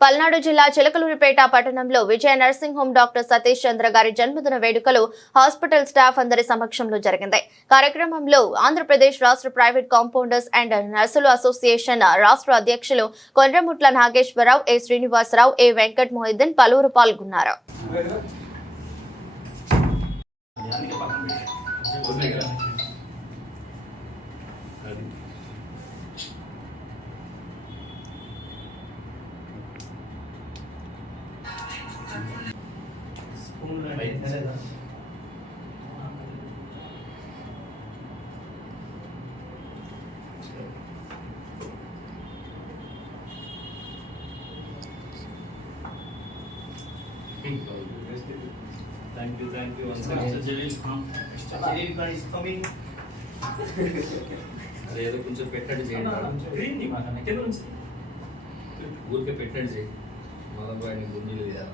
పల్నాడు జిల్లా చిలకలూరిపేట పట్టణంలో Vijaya nursing home doctor Satish Chandra గారి జన్మదిన వేడుకలు హాస్పిటల్ స్టాఫ్ అందరి సమక్షంలో జరిగింది. కార్యక్రమంలో ఆంధ్రప్రదేశ్ రాష్ట్ర ప్రైవేట్ కాంపౌండర్స్ అండ్ నర్సులు అసోసియేషన్ రాష్ట్ర అధ్యక్షులు కొండ్రముట్ల నాగేశ్వరరావు ఏ శ్రీనివాసరావు ఏ వెంకట్ మొహిద్దీన్ పలువురు పాల్గొన్నారు. Thank you, thank you. once Mr. again. Jalil, huh? Mr. Jalil Khan is coming. అరే ఏదో కొంచెం పెట్టండి చేయండి Green ని మాకు కింద నుంచి. ఊరికే పెట్టండి చేయండి మదన్ బాయ్ గుండీలు తీయాలి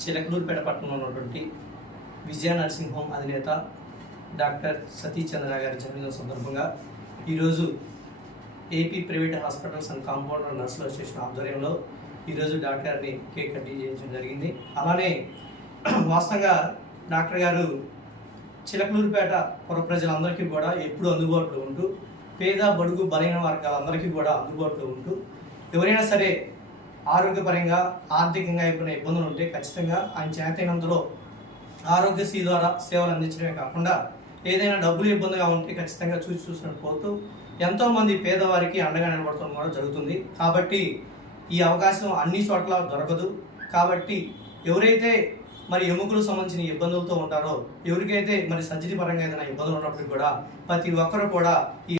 చిలకలూరుపేట పట్టణంలో ఉన్నటువంటి విజయ నర్సింగ్ హోమ్ అధినేత డాక్టర్ సతీష్ చంద్ర గారి జన్మదిన సందర్భంగా ఈరోజు AP private hospitals and compounder నర్సులు అసోసియేషన్ ఆధ్వర్యంలో ఈరోజు డాక్టర్ని కేక్ కటింగ్ చేయించడం జరిగింది. అలానే వాస్తవంగా డాక్టర్ గారు చిలకలూరుపేట పుర ప్రజలందరికీ కూడా ఎప్పుడూ అందుబాటులో ఉంటూ పేద బడుగు బలైన వర్గాలందరికీ కూడా అందుబాటులో ఉంటూ ఎవరైనా సరే ఆరోగ్యపరంగా ఆర్థికంగా ఏమైనా ఇబ్బందులు ఉంటే ఖచ్చితంగా ఆయన చేతైనంతలో ఆరోగ్యశ్రీ ద్వారా సేవలు అందించడమే కాకుండా ఏదైనా డబ్బులు ఇబ్బందిగా ఉంటే ఖచ్చితంగా చూసి చూసినట్టు పోతూ ఎంతోమంది పేదవారికి అండగా నిలబడటం కూడా జరుగుతుంది. కాబట్టి ఈ అవకాశం అన్ని చోట్ల దొరకదు. కాబట్టి ఎవరైతే మరి ఎముకలకు సంబంధించిన ఇబ్బందులతో ఉంటారో ఎవరికైతే మరి సర్జరీ పరంగా ఏదైనా ఇబ్బందులు ఉన్నప్పటికీ కూడా ప్రతి ఒక్కరు కూడా ఈ